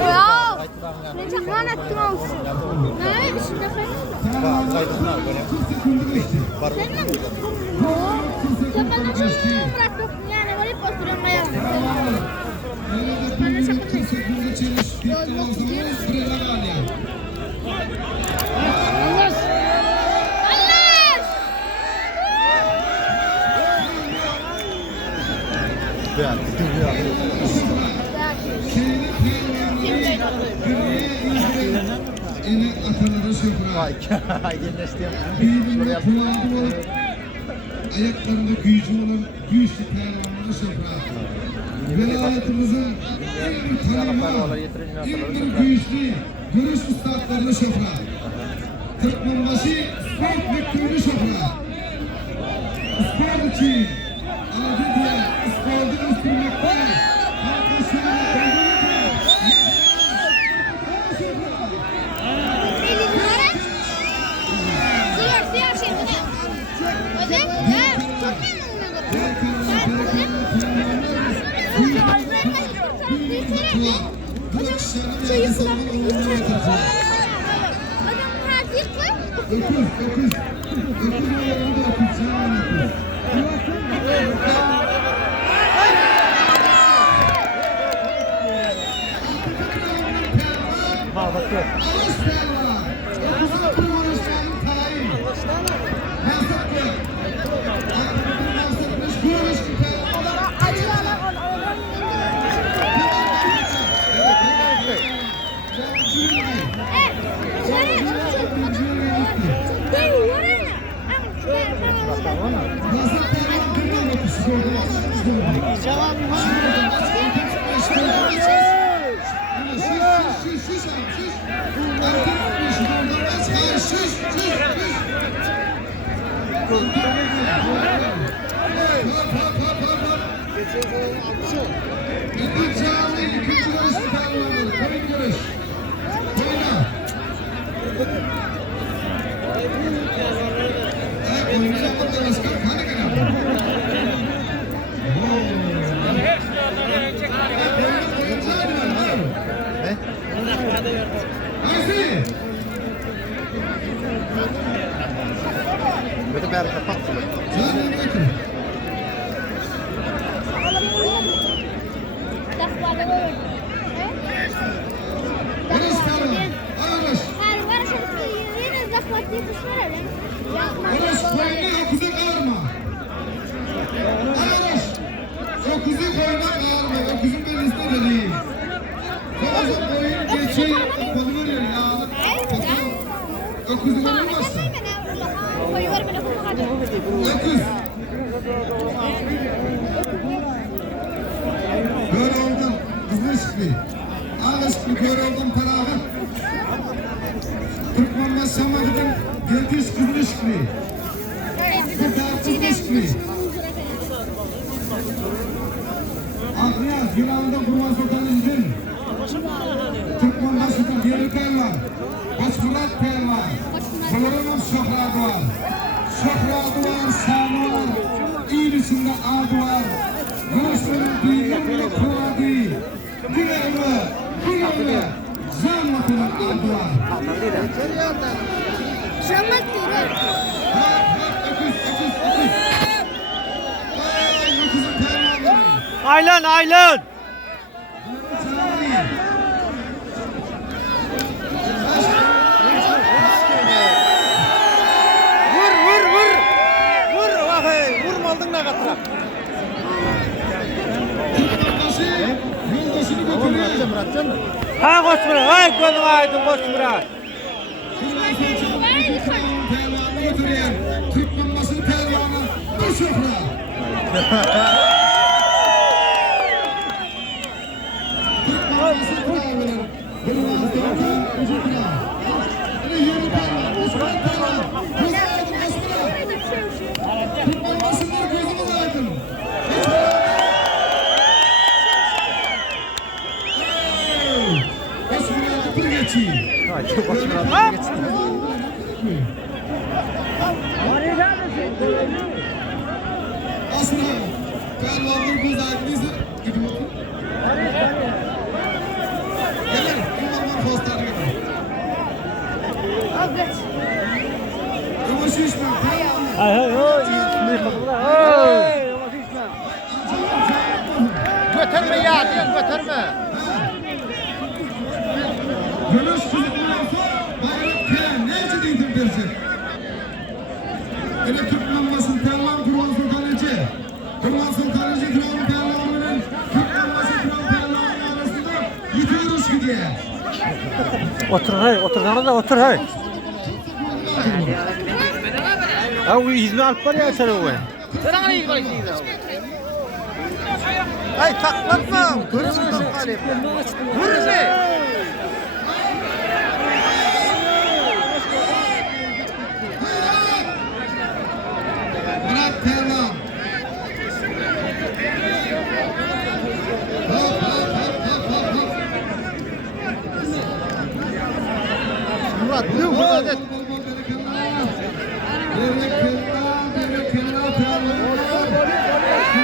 Ya, ben çakman attım olsun. Ne? İçinde Tamam, kaydını al böyle. Var mı? Sen bana şunu bırak. Yani varıp oturuyorum ayağım. Bana Yani, Vay, genleşti. Birbirine kulağı olup ayaklarında gücü olan güçlü pehlivanları şofra. Velayetimizin en bir tanıma, en bir güçlü görüş üstadlarını şofra. Türkmenbaşı spor vektörü şofra. Spor için adı diye sporda üstünlükte arkadaşlarına belirli Böyle bir kapat. Böyle oldum, kızlı şıklı. Ağlı şıklı, böyle oldum tarafı. Türkmen'den Şam'a gidin, geldiğiz kızlı şıklı. Kızlı şıklı. Akriyaz, Yunan'da kurban sotanı gidin. Türkmen'den sotan yerli pehlivan. Başmurat pehlivan. Koloranov şohradı var. Şohradı var, sanı var. İyil içinde adı var. Görüşlerin düğünlerine kuradı. Güveyme. Zanmatının adı var. Zanmat diyor. Aylan, Aylan. Vur bakay, vurmaldın ne kadar. Ha koç bırak, hay gözüm aydın koç bırak. Türkmenbaşı pehlivanı bu şofra. Türkmenbaşı pehlivanı bu şofra. Yeni pehlivan, Osman pehlivan. Türkmenbaşı'nın gözümüz aydın. Osman'a bir geçeyim. Aslında pehlivanın göz aydınıysa gidin bakın. şişme. Hay hay hay. Hey. Götürme ya, diyen götürme. Gönüş kızıklarsa bayrak kere nece deydim dersin. Ele Türkmenmasın Terlan Kurban Sultanıcı. Kurban Sultanıcı Kurban Terlan'ın Türkmenmasın Kurban Terlan'ın arasında yitiyoruz ki diye. Otur hay, otur da otur hay. Ha o izmi alıp var ya sen o. Ay taklatma. Görürsün kalip. Vurun be. Murat Terlan. Hop hop hop hop hop. Murat ne bu adet?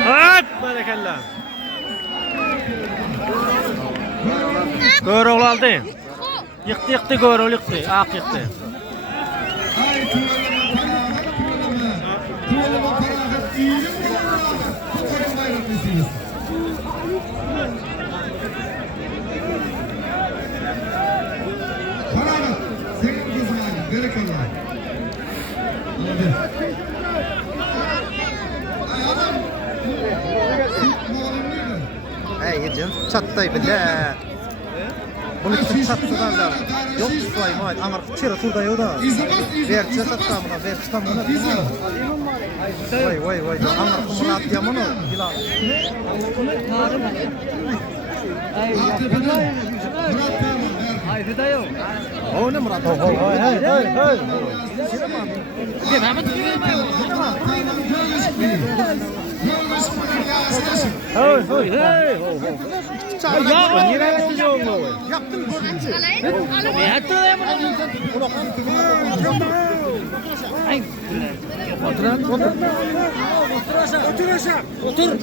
At barakallah. Görol aldı. Yıktı görol yıktı. Ak yıktı. Hey yiyeceğim çattay bile. Bunu kim çattılar da. Yok suayma. Amar çırı turda yoda. Ver çatamına, ver çatamına. Vay. Amar kumrat yamunu. Yılan. O ne Murat? Hay. Hey. Ya nereye gidiyorsun? Yaptın börekçi.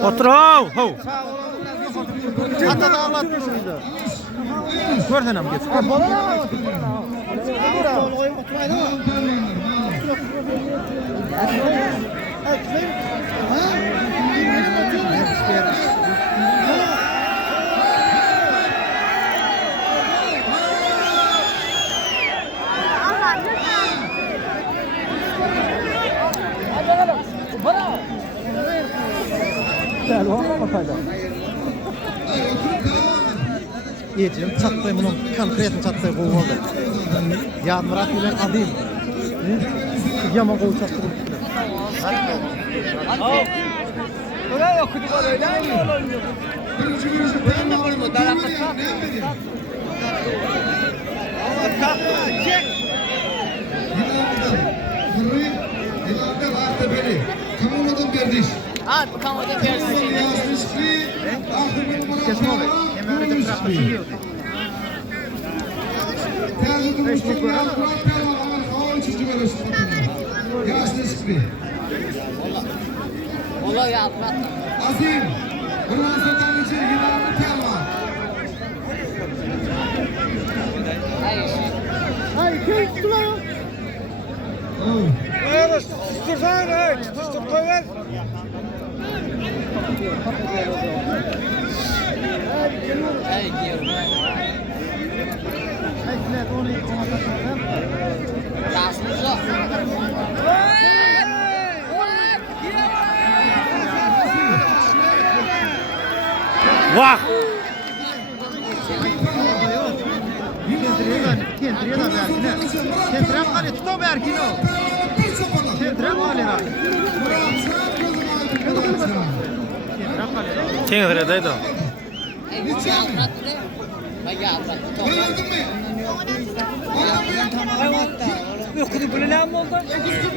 Otur ho. Hatta da ağlattın bizi. Gördün hem git. Yiyeceğim çattay bunun konkret çattay bu oldu. Ya Murat bilen adım. Yaman kol çattırdım. Oraya okuduk öyle mi olur? Kamuoyundan kardeş. Abi kamuda gelsin. Kesin olur. Hemen öyle bırakma çekiyor. Ola ya Murat. Azim. Kurban Sultanıcı yılanlı Terlan. Hayır. Evet, tutursan hey, tutup koy ver. Hayır diyorum. Yaslıca. Vah! Kendiriyor da belki. Kendiren kale tuto belki o. Kendiren kale da. Kendiredeydi.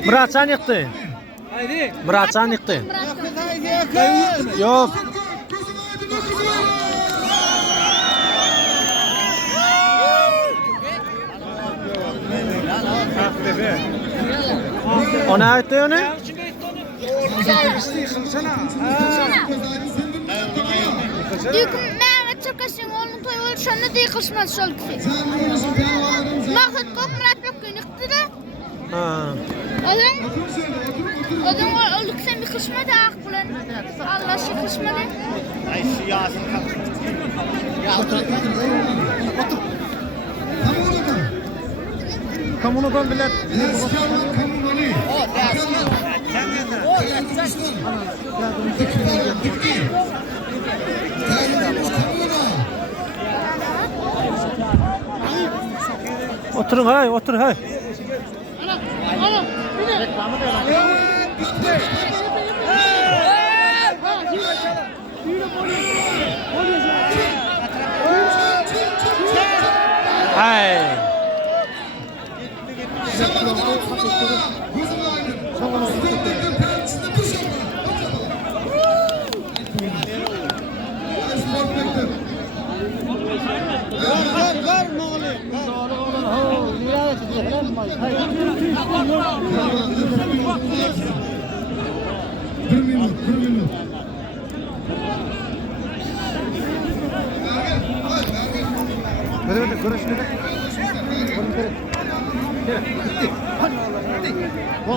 Muratcan yıktı. Muratcan yıktı. Yok. O ne ayıttı o ne? Düküm Mehmet Çakasın oğlum toy olur şunu diye kısmet şol ki. Maksat kop Murat Bökün yıktı da. Ha. Otur şöyle, otur. O zaman olduk sen bir kışma da akbulan. Allah şey kışma da. Ay şu Yasin kalk. Kamunudan bilet. Eskiyaman kamunali. O dersin. O dersin. Oturun hay, otur hay. Hay. Bir minut. Böyle görüşürüz.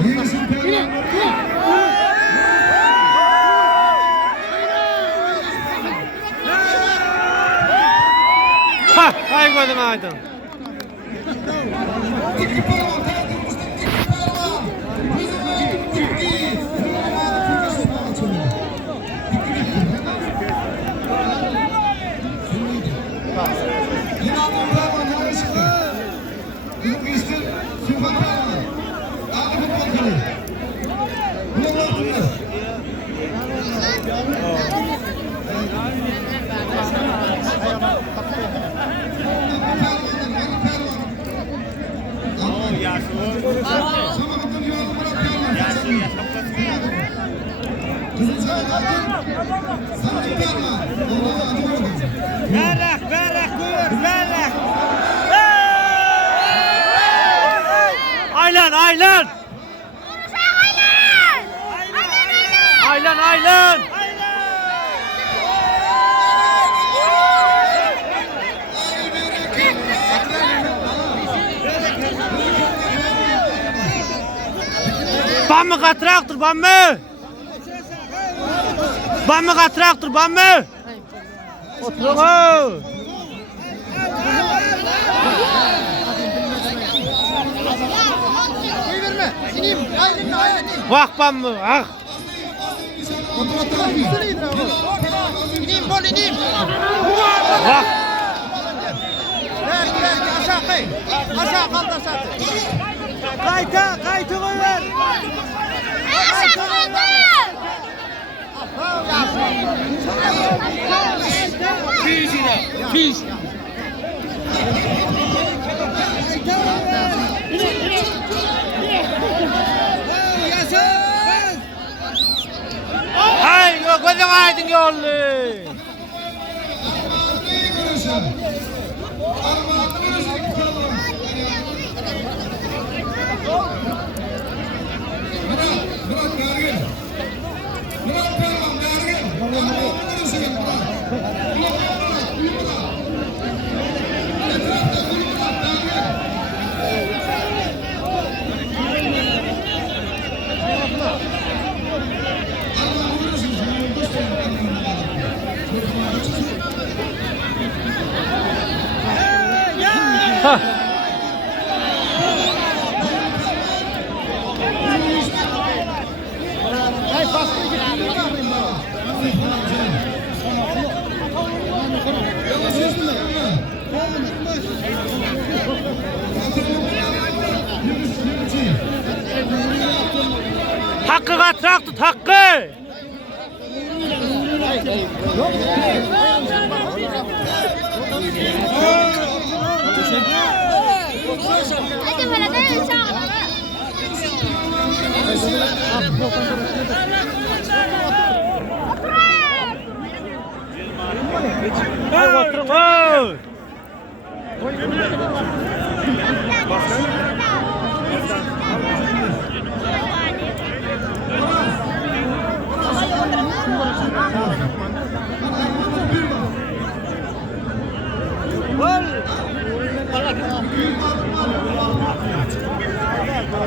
Yeşil pehlivan. Ha, hay gözüm aydın. İki parmak kaldırmıştık. İki parmak. İnanın parmak nereye çıktı? Bizim geçti. Süper parmak. Abi futbol kalır. Buna baktın mı? Aylan, aylan. Aylan, aylan. Bamı katraktır, bamı. Bamı katraktır, bamı. Oturun o. Vah bamı, ah. Vah. Aşağı kaldır satı. Kaytı koyver. Aşağı kaldı. Piş. Hay, gözün aydın yollu. Murat Dergin. Murat Pervan Dergin. Etrafta bir Murat Dergin. Allah vurursun. Ha. Hakkı katrak tut, hakkı. Hadi böyle de çağır. Hay oturun o.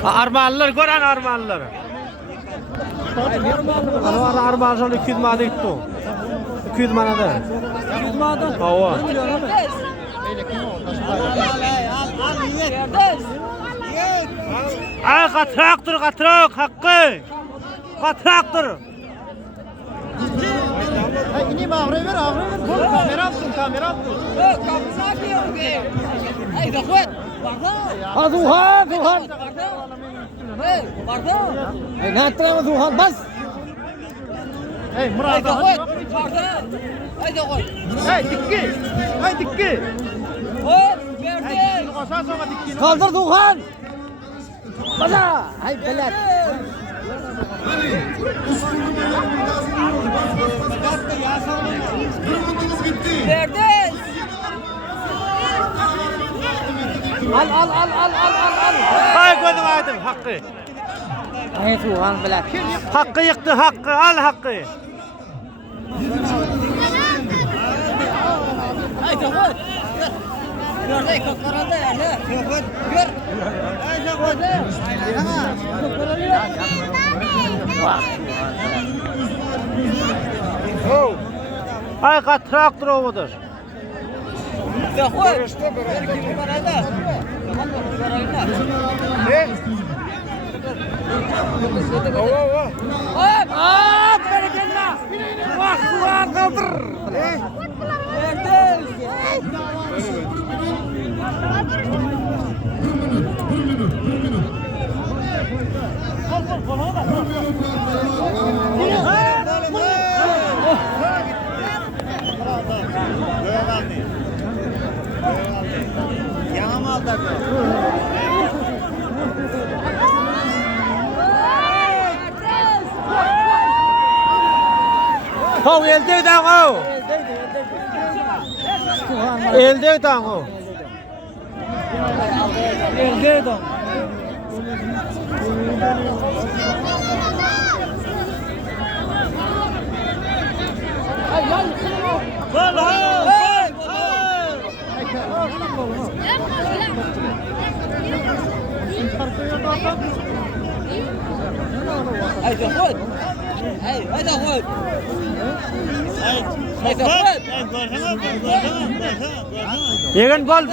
Armanlar gören armanlar. Ana arman şol 200 manat gitti. 200 manada. 200 manada. Hawa. Ay qatraktır haqqı. Qatraktır. İni avray ver. Kamera attın. Zuhan. Natram Zuhan bas. Hey Murat. Hey dikki. Kaldır Zuhan. Baza. Hay belat. Al. Ay gözüm aydın haqqı. Hay Zuhan belat. Haqqı yıktı haqqı. Al haqqı. Ay qatraktır ovudur. Hov eldeyden o. Eldeyden o. Eldeyden. Yegan bol.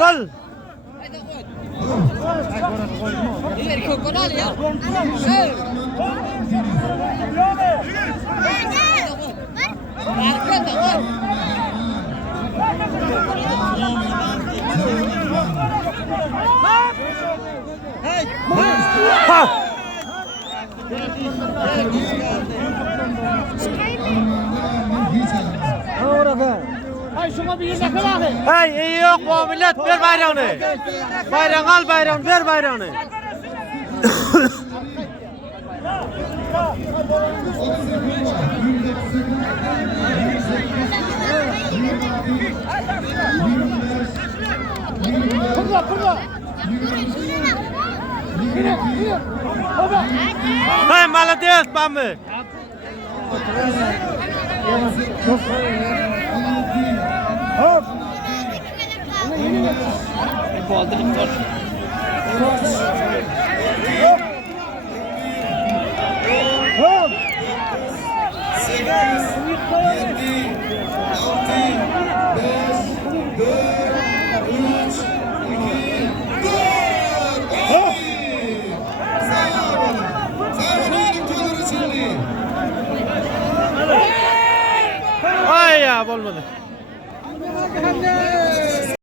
Hey iyi yok bu millet ver bayrağını. Bayrağını al bayrağını ver bayrağını. Hey молодец мамы. Hop. Ay ya olmadı.